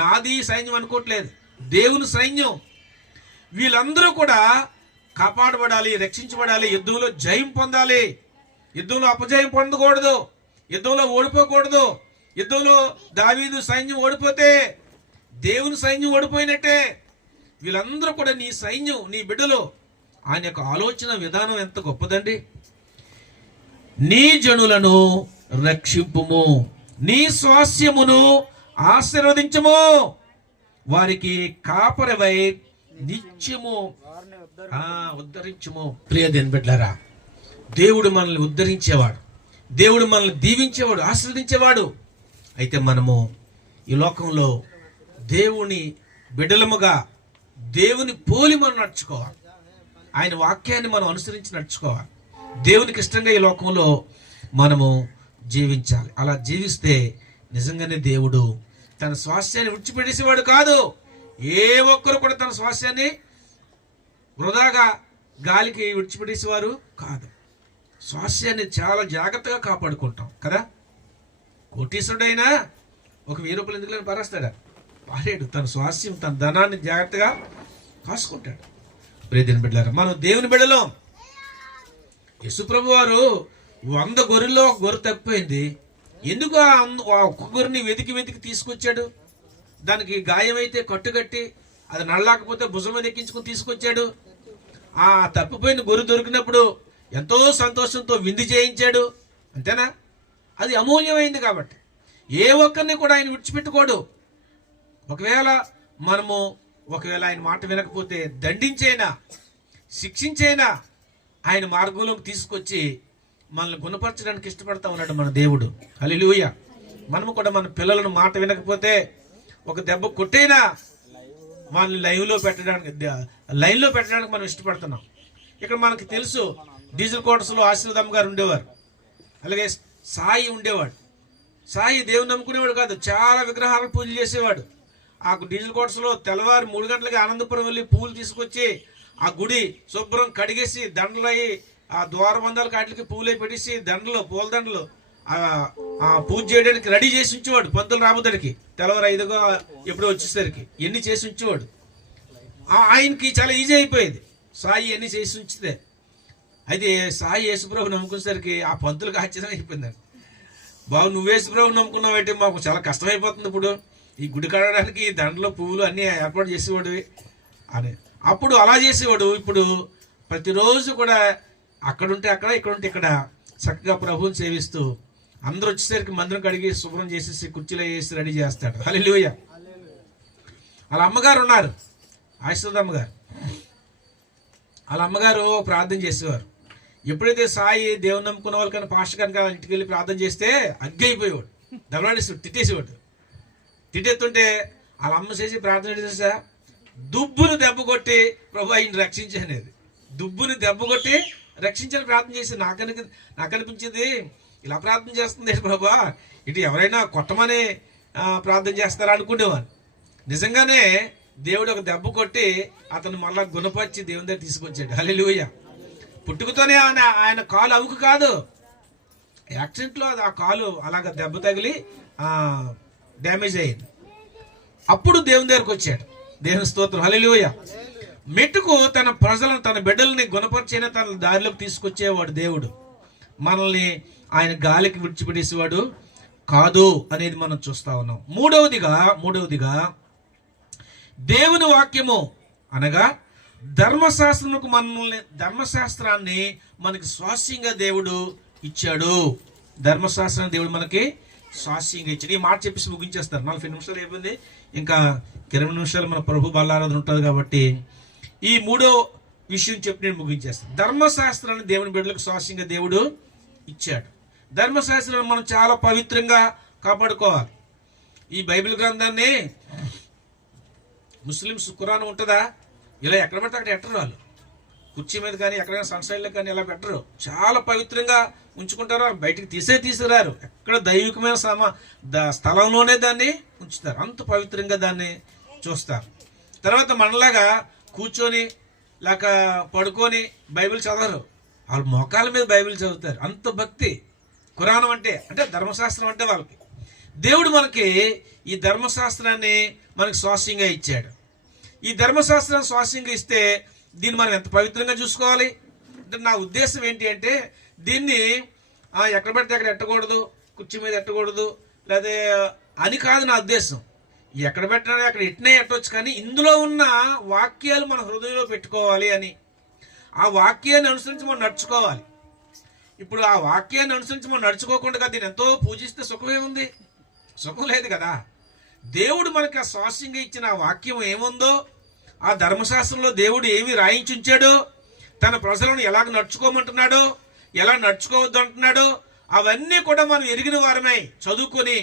నాది సైన్యం అనుకోవట్లేదు, దేవుని సైన్యం. వీళ్ళందరూ కూడా కాపాడబడాలి, రక్షించబడాలి, యుద్ధంలో జయం పొందాలి. యుద్ధంలో అపజయం పొందకూడదు, యుద్ధంలో ఓడిపోకూడదు. యుద్ధంలో దావీదు సైన్యం ఓడిపోతే దేవుని సైన్యం ఓడిపోయినట్టే. వీళ్ళందరూ కూడా నీ సైన్యం, నీ బిడ్డలు. ఆయన యొక్క ఆలోచన విధానం ఎంత గొప్పదండి. నీ జనులను రక్షింపుము, నీ స్వాస్యమును ఆశీర్వదించుము, వారికి కాపరివై నిత్యము ఉద్ధరించుము. ప్రియ దేవుని బిడ్డలారా, దేవుడు మనల్ని ఉద్ధరించేవాడు, దేవుడు మనల్ని దీవించేవాడు, ఆశీర్వదించేవాడు. అయితే మనము ఈ లోకంలో దేవుని బిడ్డలముగా దేవుని పోలి మనం నడుచుకోవాలి. ఆయన వాక్యాన్ని మనం అనుసరించి నడుచుకోవాలి. దేవునికి ఇష్టంగా ఈ లోకంలో మనము జీవించాలి. అలా జీవిస్తే నిజంగానే దేవుడు తన స్వాస్యాన్ని విడిచిపెట్టేసేవాడు కాదు. ఏ ఒక్కరు కూడా తన స్వాస్యాన్ని వృధాగా గాలికి విడిచిపెట్టేసేవారు కాదు. స్వాస్యాన్ని చాలా జాగ్రత్తగా కాపాడుకుంటాం కదా. కోటీశ్వరుడైనా ఒక 1000 రూపాయలు ఎందుకు పారేస్తాడా? పారేడు. తన స్వాస్యం, తన ధనాన్ని జాగ్రత్తగా కాసుకుంటాడు. ప్రియ దేవుని బిడ్డలారా, మనం దేవుని బిడ్డలం. యేసుప్రభు వారు 100 గొర్రెల్లో ఒక గొర్రె తప్పిపోయింది. ఎందుకు ఆ ఒక్క గొర్రెని వెతికి తీసుకొచ్చాడు? దానికి గాయమైతే కట్టుకట్టి, అది నడలేకపోతే భుజం మీద ఎక్కించుకుని తీసుకొచ్చాడు. ఆ తప్పిపోయిన గొర్రె దొరికినప్పుడు ఎంతో సంతోషంతో విందు చేయించాడు. అంతేనా? అది అమూల్యమైంది కాబట్టి ఏ ఒక్కరిని కూడా ఆయన విడిచిపెట్టుకోడు. ఒకవేళ ఆయన మాట వినకపోతే దండించైనా, శిక్షించైనా ఆయన మార్గంలోకి తీసుకొచ్చి మనల్ని గుణపరచడానికి ఇష్టపడతా ఉన్నాడు మన దేవుడు. హల్లెలూయా. మనము కూడా మన పిల్లలను మాట వినకపోతే ఒక దెబ్బ కొట్టైనా వాళ్ళని లైన్లో పెట్టడానికి మనం ఇష్టపడుతున్నాం. ఇక్కడ మనకి తెలుసు డీజిల్ క్వార్టర్స్లో ఆశీర్వాదమ్మ గారు ఉండేవారు, అలాగే సాయి ఉండేవాడు. సాయి దేవుని నమ్ముకునేవాడు కాదు, చాలా విగ్రహాలను పూజలు చేసేవాడు. ఆ డీజిల్ క్వార్టర్స్లో తెల్లవారు 3 గంటలకి ఆనందపురం వెళ్ళి పూలు తీసుకొచ్చి ఆ గుడి శుభ్రం కడిగేసి దండలు అయ్యి ఆ ద్వారబంధాల కాటికి పూలే పెట్టేసి పూల దండలు ఆ పూజ చేయడానికి రెడీ చేసి ఉంచేవాడు. పంతులు రామదడికి తెల్లవారు 5 ఎప్పుడో వచ్చేసరికి ఎన్ని చేసి ఉంచేవాడు. ఆయనకి చాలా ఈజీ అయిపోయేది సాయి ఎన్ని చేసి ఉంచితే. అయితే సాయి యేసుప్రభు నమ్ముకునేసరికి ఆ పంతులకు ఆశ్చర్యం అయిపోయిందండి. బాబు నువ్వు యేసుప్రభు నమ్ముకున్నావంటే మాకు చాలా కష్టమైపోతుంది, ఇప్పుడు ఈ గుడి కడగడానికి దండలు పువ్వులు అన్నీ ఏర్పాటు చేసేవాడు అని. అప్పుడు అలా చేసేవాడు. ఇప్పుడు ప్రతిరోజు కూడా అక్కడుంటే అక్కడ, ఇక్కడుంటే ఇక్కడ చక్కగా ప్రభువుని సేవిస్తూ అందరూ వచ్చేసరికి మందిరం కడిగి శుభ్రం చేసేసి కుర్చీలో వేసి రెడీ చేస్తాడు. హల్లెలూయా. వాళ్ళ అమ్మగారు ఉన్నారు, ఆశీర్వాదమ్మ గారు. వాళ్ళ అమ్మగారు ప్రార్థన చేసేవారు. ఎప్పుడైతే సాయి దేవుని నమ్ముకున్న వాళ్ళు కానీ పాస్టర్ కనుక ఇంటికి వెళ్ళి ప్రార్థన చేస్తే అగ్గి అయిపోయేవాడు, దెబ్బలాడేసి తిట్టేసేవాడు. తిట్టేస్తుంటే వాళ్ళ అమ్మ చేసి ప్రార్థన చేసా దుబ్బును దెబ్బ కొట్టి ప్రభు ఆయన రక్షించనేది. దుబ్బుని దెబ్బ కొట్టి రక్షించని ప్రార్థన చేసి నాకు అనిపించింది, ఇలా ప్రార్థన చేస్తుంది ప్రభా, ఇటు ఎవరైనా కొట్టమని ప్రార్థన చేస్తారా అనుకునేవాడు. నిజంగానే దేవుడు ఒక దెబ్బ కొట్టి అతను మళ్ళా గుణపరిచి దేవుని దగ్గర తీసుకొచ్చాడు. హల్లెలూయా. పుట్టుకతోనే ఆయన కాలు అవుకు కాదు, యాక్సిడెంట్లో ఆ కాలు అలాగ దెబ్బ తగిలి డ్యామేజ్ అయ్యింది. అప్పుడు దేవుని దగ్గరకు వచ్చాడు. దేవుని స్తోత్రం. హల్లెలూయా. మెట్టుకు తన ప్రజలను, తన బిడ్డల్ని గుణపరిచిన తన దారిలోకి తీసుకొచ్చేవాడు దేవుడు. మనల్ని ఆయన గాలికి విడిచిపెట్టేసేవాడు కాదు అనేది మనం చూస్తా ఉన్నాం. మూడవదిగా దేవుని వాక్యము అనగా ధర్మశాస్త్రాన్ని మనకి స్వాస్యంగా దేవుడు ఇచ్చాడు. ధర్మశాస్త్రాన్ని దేవుడు మనకి స్వాస్యంగా ఇచ్చాడు. ఈ మాట చెప్పేసి ముగించేస్తారు. 40 నిమిషాలు అయిపోయింది, ఇంకా 20 నిమిషాలు మన ప్రభు బల్లారాధన ఉంటుంది కాబట్టి ఈ మూడో విషయం చెప్పి నేను ముగించేస్తాను. ధర్మశాస్త్రాన్ని దేవుని బిడ్డలకు స్వాస్యంగా దేవుడు ఇచ్చాడు. ధర్మశాస్త్రాన్ని మనం చాలా పవిత్రంగా కాపాడుకోవాలి. ఈ బైబిల్ గ్రంథాన్ని ముస్లిమ్స్ ఖురాన్ ఉంటుందా, ఇలా ఎక్కడ పడితే అక్కడ ఎట్టరు, వాళ్ళు కుర్చీ మీద కానీ ఎక్కడైనా సన్సైడ్లో కానీ ఇలా పెట్టరు. చాలా పవిత్రంగా ఉంచుకుంటారు, బయటికి తీసుకురారు. ఎక్కడ దైవికమైన స్థలంలోనే దాన్ని ఉంచుతారు, అంత పవిత్రంగా దాన్ని చూస్తారు. తర్వాత మనలాగా కూర్చొని లేక పడుకొని బైబిల్ చదవరు, వాళ్ళు మోకాల మీద బైబిల్ చదువుతారు. అంత భక్తి ఖురాన్ అంటే ధర్మశాస్త్రం అంటే వాళ్ళకి. దేవుడు మనకి ఈ ధర్మశాస్త్రాన్ని మనకి స్వాస్యంగా ఇచ్చాడు. ఈ ధర్మశాస్త్రాన్ని స్వాస్యంగా ఇస్తే దీన్ని మనం ఎంత పవిత్రంగా చూసుకోవాలి అంటే, నా ఉద్దేశం ఏంటి అంటే, దీన్ని ఎక్కడ పడితే అక్కడ ఎట్టకూడదు, కుర్చీ మీద ఎట్టకూడదు లేదా అని కాదు నా ఉద్దేశం. ఎక్కడ పెట్టినా అక్కడ ఎట్టినే ఎట్టవచ్చు, కానీ ఇందులో ఉన్న వాక్యాలు మన హృదయంలో పెట్టుకోవాలి అని, ఆ వాక్యాన్ని అనుసరించి మనం నడుచుకోవాలి. ఇప్పుడు ఆ వాక్యాన్ని అనుసరించి మనం నడుచుకోకుండా దీన్ని ఎంతో పూజిస్తే సుఖమేముంది? సుఖం లేదు కదా. దేవుడు మనకి ఆ స్వాస్యంగా ఇచ్చిన ఆ వాక్యం ఏముందో, ఆ ధర్మశాస్త్రంలో దేవుడు ఏమి రాయించుంచాడో, తన ప్రజలను ఎలాగ నడుచుకోమంటున్నాడో, ఎలా నడుచుకోవద్దు అంటున్నాడో, అవన్నీ కూడా మనం ఎరిగిన వారమై చదువుకొని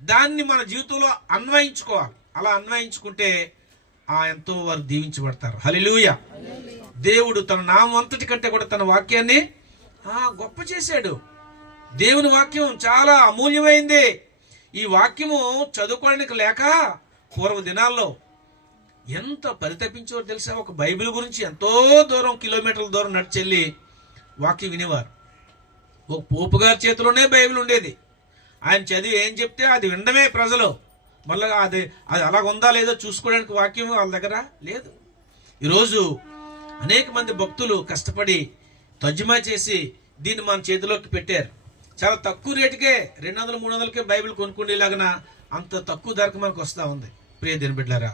దాన్ని మన జీవితంలో అన్వయించుకోవాలి. అలా అన్వయించుకుంటే ఎంతో వారు దీవించబడతారు. హల్లెలూయా. దేవుడు తన నామం అంతటి కంటే కూడా తన వాక్యాన్ని గొప్ప చేశాడు. దేవుని వాక్యం చాలా అమూల్యమైంది. ఈ వాక్యము చదువుకోవడానికి లేక పూర్వ దినాల్లో ఎంత పరితపించేవారు తెలుసా? ఒక బైబిల్ గురించి ఎంతో దూరం, కిలోమీటర్ల దూరం నడిచెళ్ళి వాక్యం వినేవారు. ఒక పోపు గారి చేతిలోనే బైబిల్ ఉండేది. ఆయన చదివి ఏం చెప్తే అది వినడమే ప్రజలు. మళ్ళీ అది అలాగ ఉందా లేదో చూసుకోవడానికి వాక్యం వాళ్ళ దగ్గర లేదు. ఈరోజు అనేక మంది భక్తులు కష్టపడి తర్జుమా చేసి దీన్ని మన చేతిలోకి పెట్టారు. చాలా తక్కువ రేటుకే 200-300కే బైబిల్ కొనుక్కునేలాగన అంత తక్కువ ధరకు మనకు వస్తూ ఉంది. ప్రియ దేవుని బిడ్డలారా,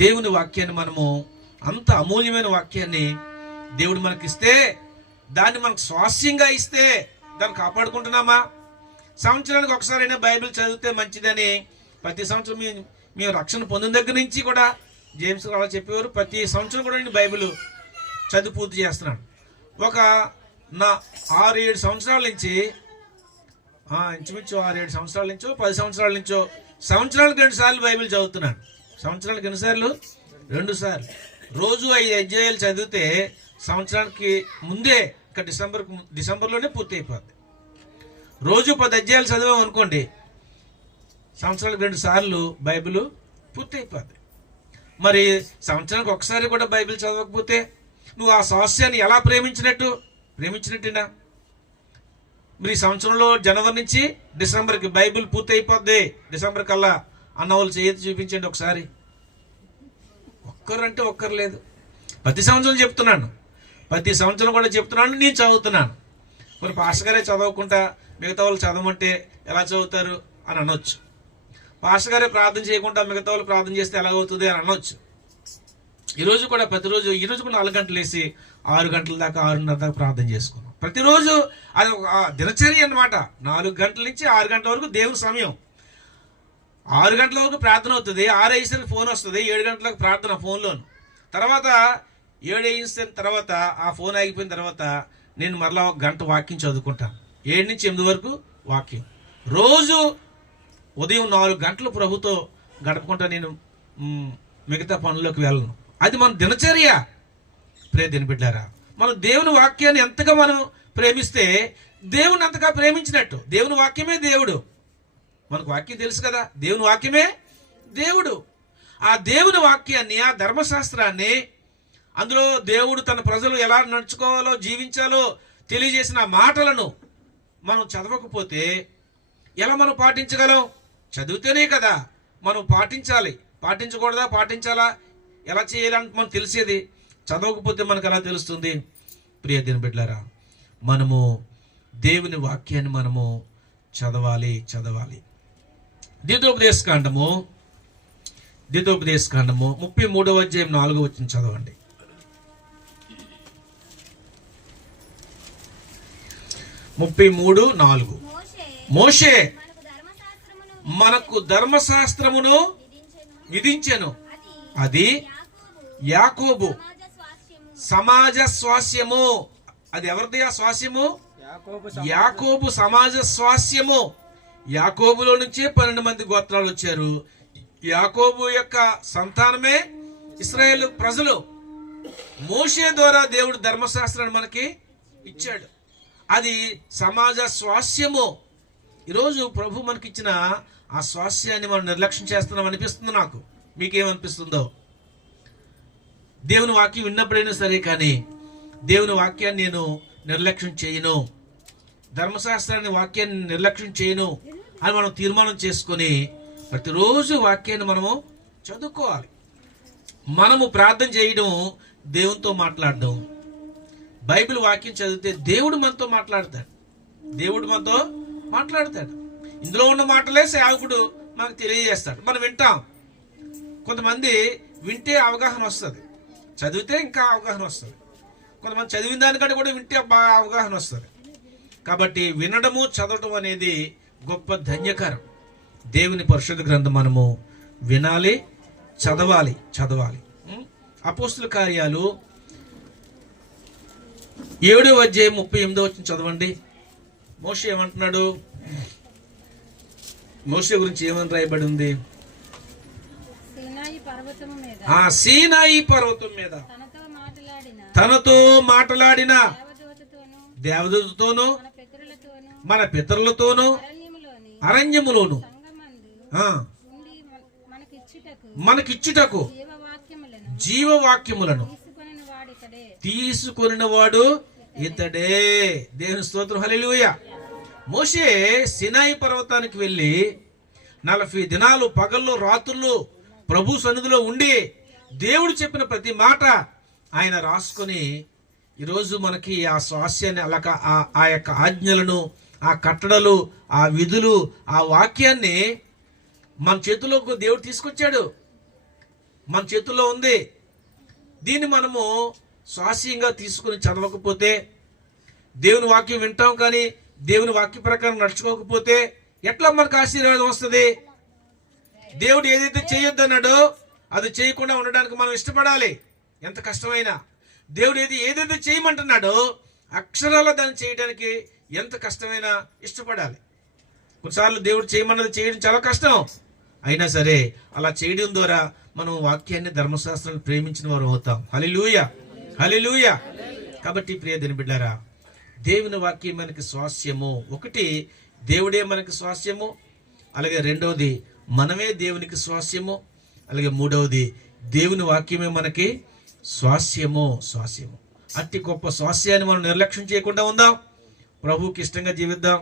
దేవుని వాక్యాన్ని మనము, అంత అమూల్యమైన వాక్యాన్ని దేవుడు మనకిస్తే, దాన్ని మనకు స్వాస్యంగా ఇస్తే దాన్ని కాపాడుకుంటున్నామా? సంవత్సరానికి ఒకసారైనా బైబిల్ చదివితే మంచిదని ప్రతి సంవత్సరం మేము రక్షణ పొందిన దగ్గర నుంచి కూడా జేమ్స్ అలా చెప్పేవారు. ప్రతి సంవత్సరం కూడా నేను బైబిల్ చదివి పూర్తి చేస్తున్నాను. ఒక 6-7 సంవత్సరాల నుంచి, ఇంచుమించు 6-7 సంవత్సరాల నుంచో 10 సంవత్సరాల నుంచో సంవత్సరానికి 2 సార్లు బైబిల్ చదువుతున్నాను. సంవత్సరానికి ఎన్నిసార్లు? 2 సార్లు. రోజు 5 అధ్యాయాలు చదివితే సంవత్సరానికి ముందే ఇంకా డిసెంబర్లోనే పూర్తి అయిపోద్ది. రోజు 10 అధ్యాయాలు చదివాం అనుకోండి, సంవత్సరానికి 2 సార్లు బైబిల్ పూర్తి అయిపోద్ది. మరి సంవత్సరానికి ఒకసారి కూడా బైబిల్ చదవకపోతే నువ్వు ఆ స్వాస్యాన్ని ఎలా ప్రేమించినట్టేనా? మరి ఈ సంవత్సరంలో జనవరి నుంచి డిసెంబర్కి బైబిల్ పూర్తి అయిపోద్ది, డిసెంబర్ కల్లా అన్న వాళ్ళు చేతి చూపించండి ఒకసారి. ఒక్కరు అంటే ఒక్కరు లేదు. ప్రతి సంవత్సరం చెప్తున్నాను, ప్రతి సంవత్సరం కూడా చెప్తున్నాను, నేను చదువుతున్నాను. మరి పాస్టర్ గారే చదవకుండా మిగతా వాళ్ళు చదవమంటే ఎలా చదువుతారు అని అనొచ్చు. పాస్టర్ గారే ప్రార్థన చేయకుండా మిగతా వాళ్ళు ప్రార్థన చేస్తే ఎలా అవుతుంది అని అనొచ్చు. ఈరోజు కూడా ప్రతిరోజు, ఈరోజు కూడా 4 గంటలు వేసి 6 గంటల దాకా 6:30 దాకా ప్రార్థన చేసుకున్నాం. ప్రతిరోజు అది ఒక దినచర్య అన్నమాట. 4 గంటల నుంచి 6 గంటల వరకు దేవుని సమయం. 6 గంటల వరకు ప్రార్థన అవుతుంది, 6 అయ్యేసరికి ఫోన్ వస్తుంది, 7 గంటలకు ప్రార్థన ఫోన్లోను. తర్వాత 7 అయ్యేసిన తర్వాత ఆ ఫోన్ ఆగిపోయిన తర్వాత నేను మరలా 1 గంట వాక్యం చదువుకుంటాను. 7 నుంచి 8 వరకు వాక్యం. రోజు ఉదయం 4 గంటలు ప్రభుతో గడపకుండా నేను మిగతా పనుల్లోకి వెళ్ళను. అది మన దినచర్య. ప్రియ బిడ్డారా, మనం దేవుని వాక్యాన్ని ఎంతగా మనం ప్రేమిస్తే దేవుని అంతగా ప్రేమించినట్టు. దేవుని వాక్యమే దేవుడు. మనకు వాక్యం తెలుసు కదా, దేవుని వాక్యమే దేవుడు. ఆ దేవుని వాక్యాన్ని, ఆ ధర్మశాస్త్రాన్ని, అందులో దేవుడు తన ప్రజలు ఎలా నడుచుకోవాలో జీవించాలో తెలియజేసిన మాటలను మనం చదవకపోతే ఎలా మనం పాటించగలం? చదివితేనే కదా మనం పాటించాలి. పాటించకూడదా, పాటించాలా, ఎలా చేయాలని మనం తెలిసేది. చదవకపోతే మనకు ఎలా తెలుస్తుంది? ప్రియ బిడ్డలారా, మనము దేవుని వాక్యాన్ని మనము చదవాలి. ద్వితోపదేశకాండము 33వ అధ్యాయం 4వ వచనం చదవండి. 33:4. మోషే మనకు ధర్మశాస్త్రమును విధించెను, అది యాకోబు సమాజ స్వాస్యము. అది ఎవరిది ఆ స్వాస్యము? యాకోబు సమాజ స్వాస్యము. యాకోబులో నుంచే 12 మంది గోత్రాలు వచ్చారు. యాకోబు యొక్క సంతానమే ఇశ్రాయేలు ప్రజలు. మోషే ద్వారా దేవుడు ధర్మశాస్త్రాన్ని మనకి ఇచ్చాడు. అది సమాజ స్వాస్యము. ఈరోజు ప్రభు మనకిచ్చిన ఆ స్వాస్యాన్ని మనం నిర్లక్ష్యం చేస్తున్నాం అనిపిస్తుంది నాకు. మీకేమనిపిస్తుందో? దేవుని వాక్యం విన్నప్పుడైనా సరే కానీ దేవుని వాక్యాన్ని నేను నిర్లక్ష్యం చేయను, ధర్మశాస్త్రాన్ని వాక్యాన్ని నిర్లక్ష్యం చేయను అని మనం తీర్మానం చేసుకొని ప్రతిరోజు వాక్యాన్ని మనము చదువుకోవాలి. మనము ప్రార్థన చేయడం, దేవునితో మాట్లాడడం. బైబిల్ వాక్యం చదివితే దేవుడు మనతో మాట్లాడతాడు. ఇందులో ఉన్న మాటలే సేవకుడు మనకు తెలియజేస్తాడు, మనం వింటాం. కొంతమంది వింటే అవగాహన వస్తుంది, చదివితే ఇంకా అవగాహన వస్తుంది. కొంతమంది చదివిన దానికంటే కూడా వింటే బాగా అవగాహన వస్తుంది. కాబట్టి వినడము చదవటం అనేది గొప్ప ధన్యకరం. దేవుని పరిశుద్ధ గ్రంథం మనము వినాలి, చదవాలి. అపోస్తుల కార్యాలు 7వ అధ్యాయం 38వ వచనం చదవండి. మోషే ఏమంటున్నాడు? మోషే గురించి ఏమని రాయబడి ఉంది? సీనాయి పర్వతం మీద తనతో మాట్లాడిన దేవదూతతోనూ మన పితరులతోనూ అరణ్యములోను మనకిచ్చుటకు జీవవాక్యములను తీసుకొనిన వాడు ఇతడే. దేవుని స్తోత్రం, హల్లెలూయా. మోషే సీనాయి పర్వతానికి వెళ్ళి 40 దినాలు పగళ్ళు రాత్రులు ప్రభు సన్నిధిలో ఉండి దేవుడు చెప్పిన ప్రతి మాట ఆయన రాసుకొని ఈరోజు మనకి ఆ స్వాస్యాన్ని అలాగా ఆ యొక్క ఆజ్ఞలను, ఆ కట్టడలు, ఆ విధులు, ఆ వాక్యాన్ని మన చేతుల్లోకి దేవుడు తీసుకొచ్చాడు. మన చేతుల్లో ఉంది. దీన్ని మనము స్వాస్యంగా తీసుకుని చదవకపోతే, దేవుని వాక్యం వింటాం కానీ దేవుని వాక్య ప్రకారం నడుచుకోకపోతే ఎట్లా మనకు ఆశీర్వాదం వస్తుంది? దేవుడు ఏదైతే చేయొద్దన్నాడో అది చేయకుండా ఉండడానికి మనం ఇష్టపడాలి, ఎంత కష్టమైనా. దేవుడు ఏదైతే చేయమంటున్నాడో అక్షరాల దాన్ని చేయడానికి ఎంత కష్టమైనా ఇష్టపడాలి. కొన్నిసార్లు దేవుడు చేయమన్నది చేయడం చాలా కష్టం, అయినా సరే అలా చేయడం ద్వారా మనం వాక్యాన్ని ధర్మశాస్త్రాన్ని ప్రేమించిన వారు అవుతాం. హల్లెలూయా, హల్లెలూయా. కాబట్టి ప్రియ దేవుని బిడ్డారా, దేవుని వాక్యం మనకి స్వాస్యము. ఒకటి, దేవుడే మనకి స్వాస్యము. అలాగే రెండవది, మనమే దేవునికి స్వాస్యము. అలాగే మూడవది, దేవుని వాక్యమే మనకి స్వాస్యము. అట్టి గొప్ప స్వాస్యాన్ని మనం నిర్లక్ష్యం చేయకుండా ఉందాం. ప్రభువుకి ఇష్టంగా జీవిద్దాం.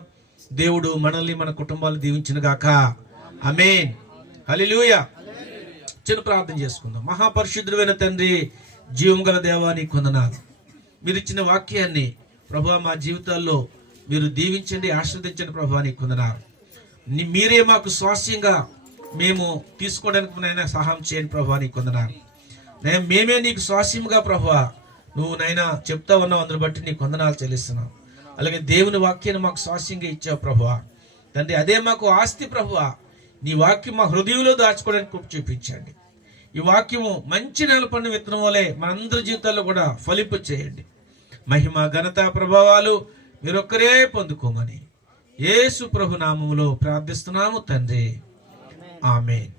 దేవుడు మనల్ని, మన కుటుంబాలను దీవించును గాక. ఆమేన్, హల్లెలూయా. చిన్న ప్రార్థన చేసుకుందాం. మహాపరిశుద్ధుడైన తండ్రి, జీవం గల దేవా, నీకు వందనాలు. మీరు ఇచ్చిన వాక్యాన్ని ప్రభువా మా జీవితాల్లో మీరు దీవించండి, ఆశీర్వదించండి. ప్రభువా నీకు వందనాలు. మీరే మాకు స్వాస్యంగా మేము తీసుకోవడానికి నైనా సహాయం చేయండి. ప్రభువా నీకు వందనాలు. మేమే నీకు స్వాస్యముగా ప్రభువా నువ్వు నైనా చెప్తా ఉన్నావు. అందుని బట్టి నీకు వందనాలు చెల్లిస్తున్నావు. అలాగే దేవుని వాక్యాన్ని మాకు స్వాస్యంగా ఇచ్చావు ప్రభువా తండ్రి. అదే మాకు ఆస్తి ప్రభువా. నీ వాక్యం మా హృదయంలో దాచుకోవడానికి కృప చూపించండి. ఈ వాక్యము మంచి నెలపడిన విత్తనం వలె మనందరి జీవితాల్లో కూడా ఫలింపు చేయండి. మహిమ, ఘనత, ప్రభావాలు మీరొక్కరే పొందుకోమని యేసు ప్రభు నామములో ప్రార్థిస్తున్నాము తండ్రి. ఆమేన్.